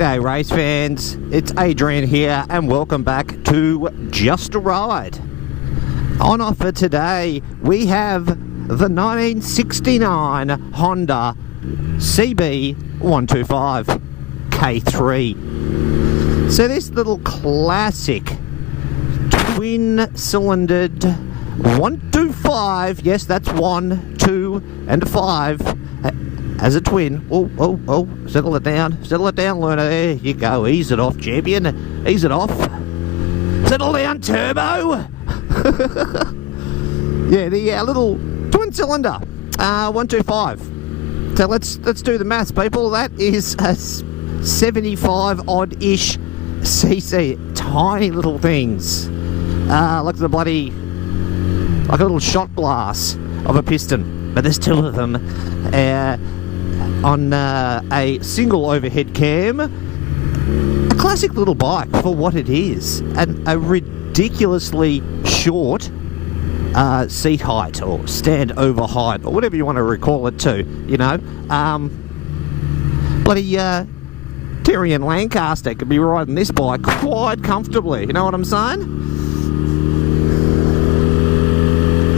G'day race fans, it's Adrian here and welcome back to Just a Ride. On offer today we have the 1969 Honda CB125 K3. So this little classic twin-cylindered 125, yes that's 1, 2 and 5 as a twin. Oh, settle it down, learner, there you go, ease it off champion, ease it off, settle down turbo. Yeah, the little twin cylinder 125. So let's do the maths, people. That is a 75 odd ish cc, tiny little things, like a little shot glass of a piston, but there's two of them on a single overhead cam. A classic little bike for what it is, and a ridiculously short seat height or stand over height or whatever you want to recall it to, you know. Bloody Terry and Lancaster could be riding this bike quite comfortably, you know what I'm saying?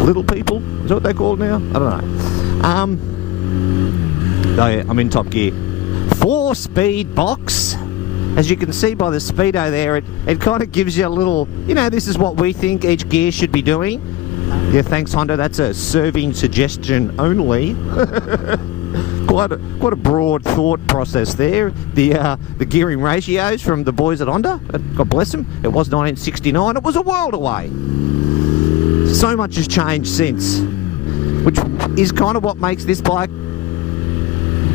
Little people, is that what they're called now? I don't know. Oh yeah, I'm in top gear. 4-speed box. As you can see by the speedo there, it kind of gives you a little, you know, this is what we think each gear should be doing. Yeah, thanks Honda, that's a serving suggestion only. Quite a broad thought process there. The gearing ratios from the boys at Honda, God bless them. It was 1969, it was a world away. So much has changed since, which is kind of what makes this bike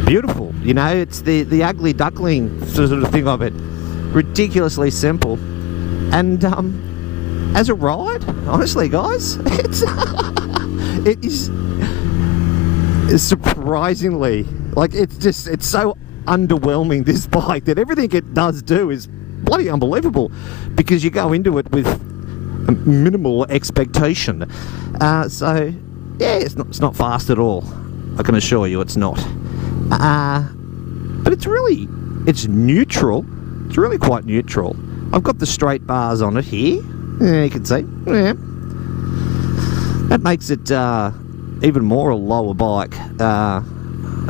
beautiful. You know, it's the ugly duckling sort of thing of it. Ridiculously simple. And as a ride, honestly guys, it is surprisingly, like, it's so underwhelming, this bike, that everything it does do is bloody unbelievable, because you go into it with a minimal expectation. So yeah, it's not fast at all, I can assure you it's not. But it's neutral. It's really quite neutral. I've got the straight bars on it here. Yeah, you can see. Yeah. That makes it even more a lower bike. I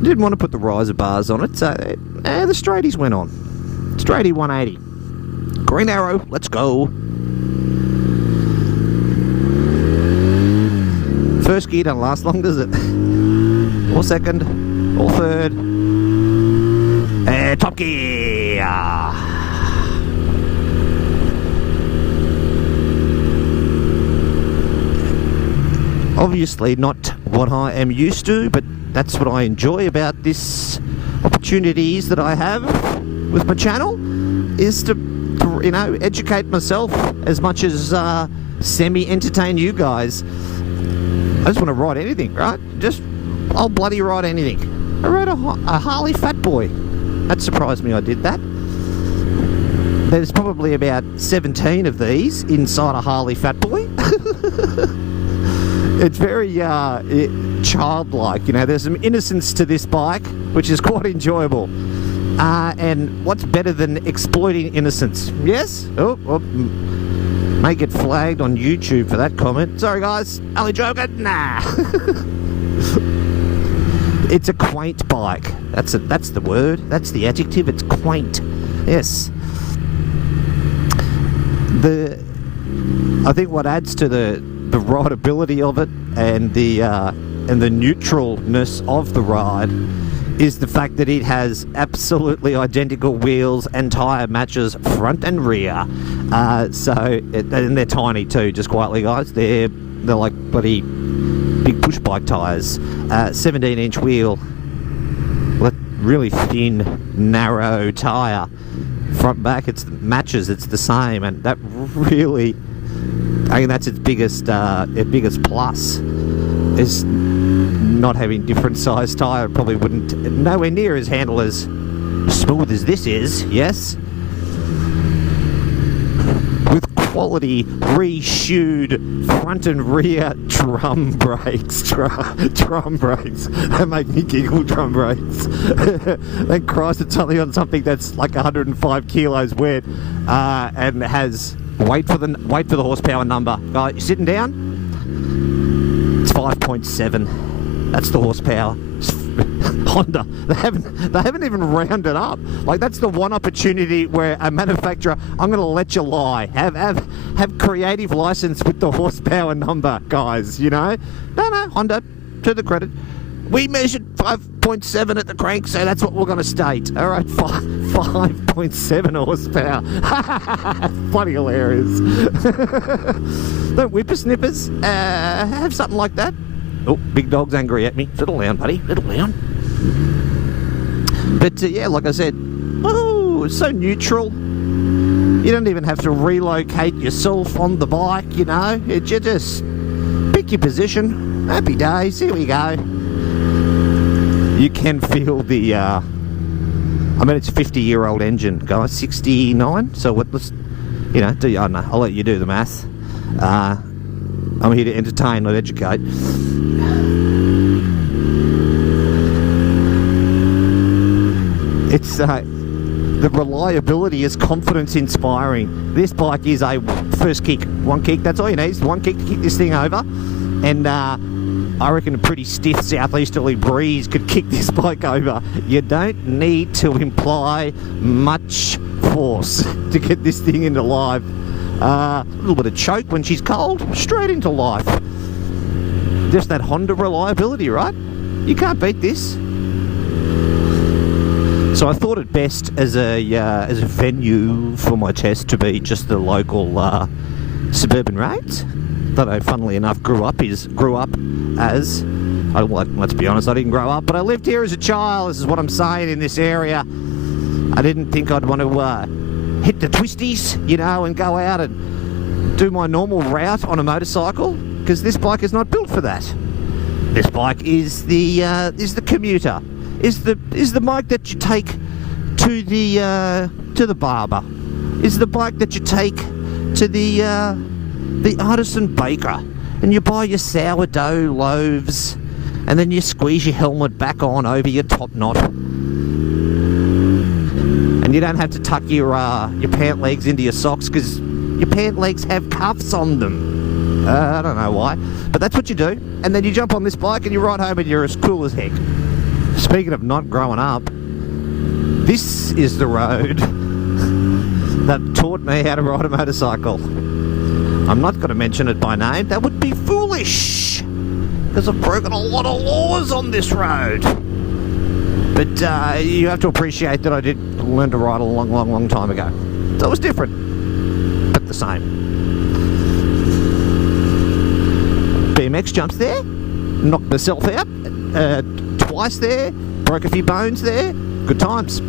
didn't want to put the riser bars on it, so the straighties went on. Straighty 180. Green arrow, let's go. First gear don't last long, does it? Or second, or third. Top gear. Obviously not what I am used to, but that's what I enjoy about this opportunities that I have with my channel, is to you know, educate myself as much as semi-entertain you guys. I just want to ride anything, right? I'll bloody ride anything. I rode a Harley Fat Boy. That surprised me I did that. There's probably about 17 of these inside a Harley Fat Boy. It's very childlike, you know. There's some innocence to this bike, which is quite enjoyable. And what's better than exploiting innocence? Yes? Oh, may get flagged on YouTube for that comment. Sorry guys, only joking. Nah. It's a quaint bike. That's the word. That's the adjective. It's quaint. Yes. I think what adds to the rideability of it and the neutralness of the ride is the fact that it has absolutely identical wheels and tyre matches front and rear. And they're tiny too, just quietly guys. They're like bloody big push bike tyres. 17-inch wheel, really thin, narrow tyre. Front back, it's matches, it's the same, and that really, I think that's its biggest plus, is not having different size tyre. It probably wouldn't, nowhere near as handle as smooth as this is, yes, with quality re-shoed front and rear drum brakes. Drum brakes. They make me giggle, drum brakes. Thank Christ it's only on something that's like 105 kilos weight and has... Wait for the horsepower number. Guys, you sitting down? It's 5.7. That's the horsepower. Honda. They haven't even rounded up. Like, that's the one opportunity where a manufacturer, I'm going to let you lie. Have creative license with the horsepower number, guys. You know? No, Honda, to the credit. We measured 5.7 at the crank, so that's what we're going to state. All right, 5.7 horsepower. Bloody hilarious. Don't whippersnippers have something like that. Oh, big dog's angry at me. Little down, buddy. Little down. But, yeah, like I said, oh, it's so neutral. You don't even have to relocate yourself on the bike, you know. You just pick your position. Happy days. Here we go. You can feel the, I mean, it's a 50-year-old engine, guys, 69. So what? Let's, you know, I don't know. I'll let you do the math. I'm here to entertain, not educate. It's the reliability is confidence-inspiring. This bike is a first kick, one kick. That's all you need. One kick to kick this thing over, and I reckon a pretty stiff southeasterly breeze could kick this bike over. You don't need to imply much force to get this thing into life. A little bit of choke when she's cold, straight into life. Just that Honda reliability, right? You can't beat this. So I thought it best as a venue for my test to be just the local suburban roads that I, funnily enough, grew up as. Let's be honest, I didn't grow up, but I lived here as a child. This is what I'm saying in this area. I didn't think I'd want to hit the twisties, you know, and go out and do my normal route on a motorcycle, because this bike is not built for that. This bike is the commuter. Is the bike that you take to the barber. Is the bike that you take to the artisan baker, and you buy your sourdough loaves, and then you squeeze your helmet back on over your top knot, and you don't have to tuck your pant legs into your socks because your pant legs have cuffs on them. I don't know why, but that's what you do. And then you jump on this bike and you ride home and you're as cool as heck. Speaking of not growing up, this is the road that taught me how to ride a motorcycle. I'm not going to mention it by name. That would be foolish, because I've broken a lot of laws on this road. But you have to appreciate that I did learn to ride a long time ago. So it was different, but the same. BMX jumps there, knocked myself out twice there, broke a few bones there. Good times.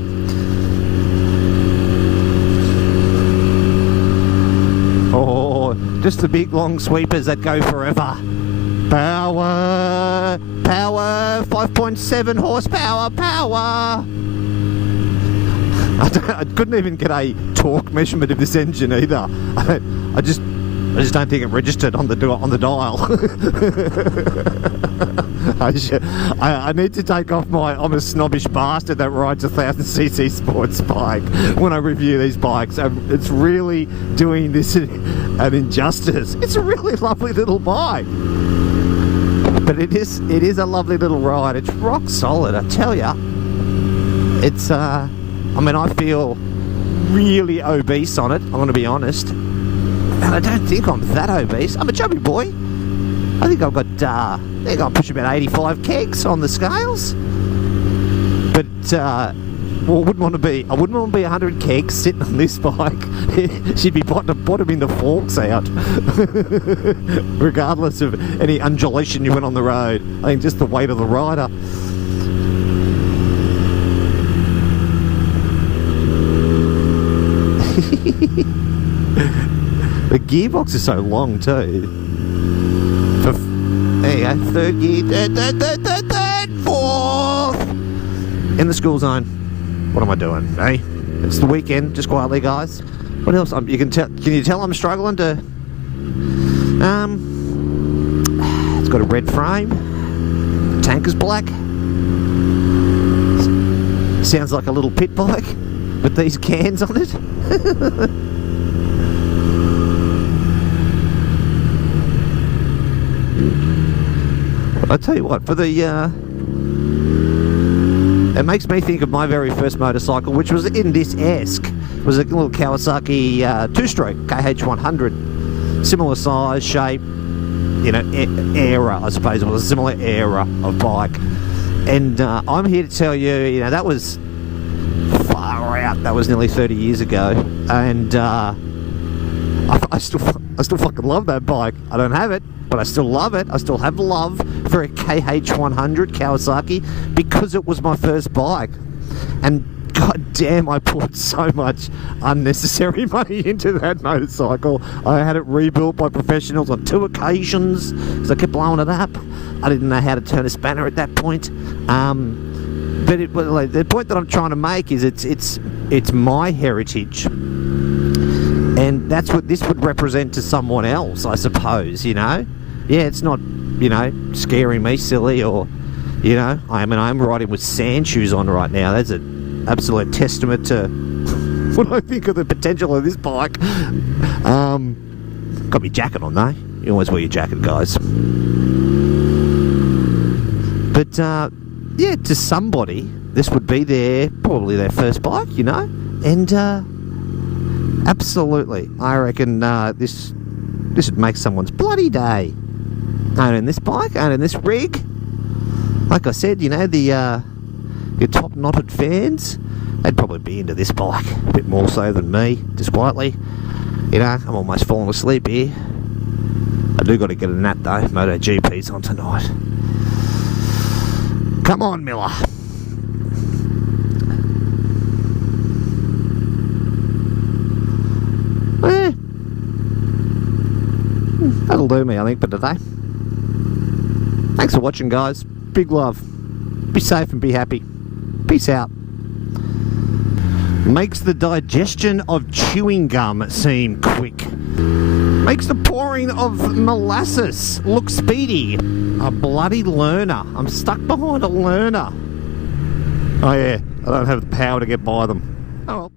Oh, just the big long sweepers that go forever. Power, 5.7 horsepower, power. I couldn't even get a torque measurement of this engine either. I just don't think it registered on the dial. I need to take off I'm a snobbish bastard that rides a 1000cc sports bike when I review these bikes. It's really doing this an injustice. It's a really lovely little bike. But it is a lovely little ride. It's rock solid, I tell ya. It's, I mean, I feel really obese on it, I'm going to be honest. And I don't think I'm that obese. I'm a chubby boy. I think I've got, I think I'll push about 85 kegs on the scales. But, well, I wouldn't want to be 100 kegs sitting on this bike. She'd be bottoming the forks out. Regardless of any undulation you went on the road. I think just the weight of the rider. The gearbox is so long too. There you go, third gear, third, fourth. In the school zone. What am I doing, eh? It's the weekend, just quietly, guys. What else? You can tell. Can you tell I'm struggling to? It's got a red frame. The tank is black. Sounds like a little pit bike with these cans on it. I tell you what, for the it makes me think of my very first motorcycle, which was in this esque. It was a little Kawasaki 2-stroke KH100, similar size, shape, you know, era. I suppose it was a similar era of bike. And I'm here to tell you, you know, that was far out. That was nearly 30 years ago, and I still fucking love that bike. I don't have it, but I still love it. I still have love for a KH100 Kawasaki because it was my first bike. And god damn, I poured so much unnecessary money into that motorcycle. I had it rebuilt by professionals on 2 occasions because I kept blowing it up. I didn't know how to turn a spanner at that point. But like, the point that I'm trying to make is it's my heritage. And that's what this would represent to someone else, I suppose, you know? Yeah, it's not, you know, scaring me silly or, you know, I'm riding with sand shoes on right now. That's an absolute testament to when I think of the potential of this bike. Got my jacket on though. You always wear your jacket, guys. But, yeah, to somebody, this would be probably their first bike, you know? And, absolutely, I reckon this would make someone's bloody day. Owning this bike, owning this rig. Like I said, you know, your top knotted fans, they'd probably be into this bike a bit more so than me, just quietly. You know, I'm almost falling asleep here. I do got to get a nap though. MotoGP's on tonight. Come on, Miller. That'll do me, I think, for today. Thanks for watching, guys. Big love. Be safe and be happy. Peace out. Makes the digestion of chewing gum seem quick. Makes the pouring of molasses look speedy. A bloody learner. I'm stuck behind a learner. Oh yeah, I don't have the power to get by them. Oh well.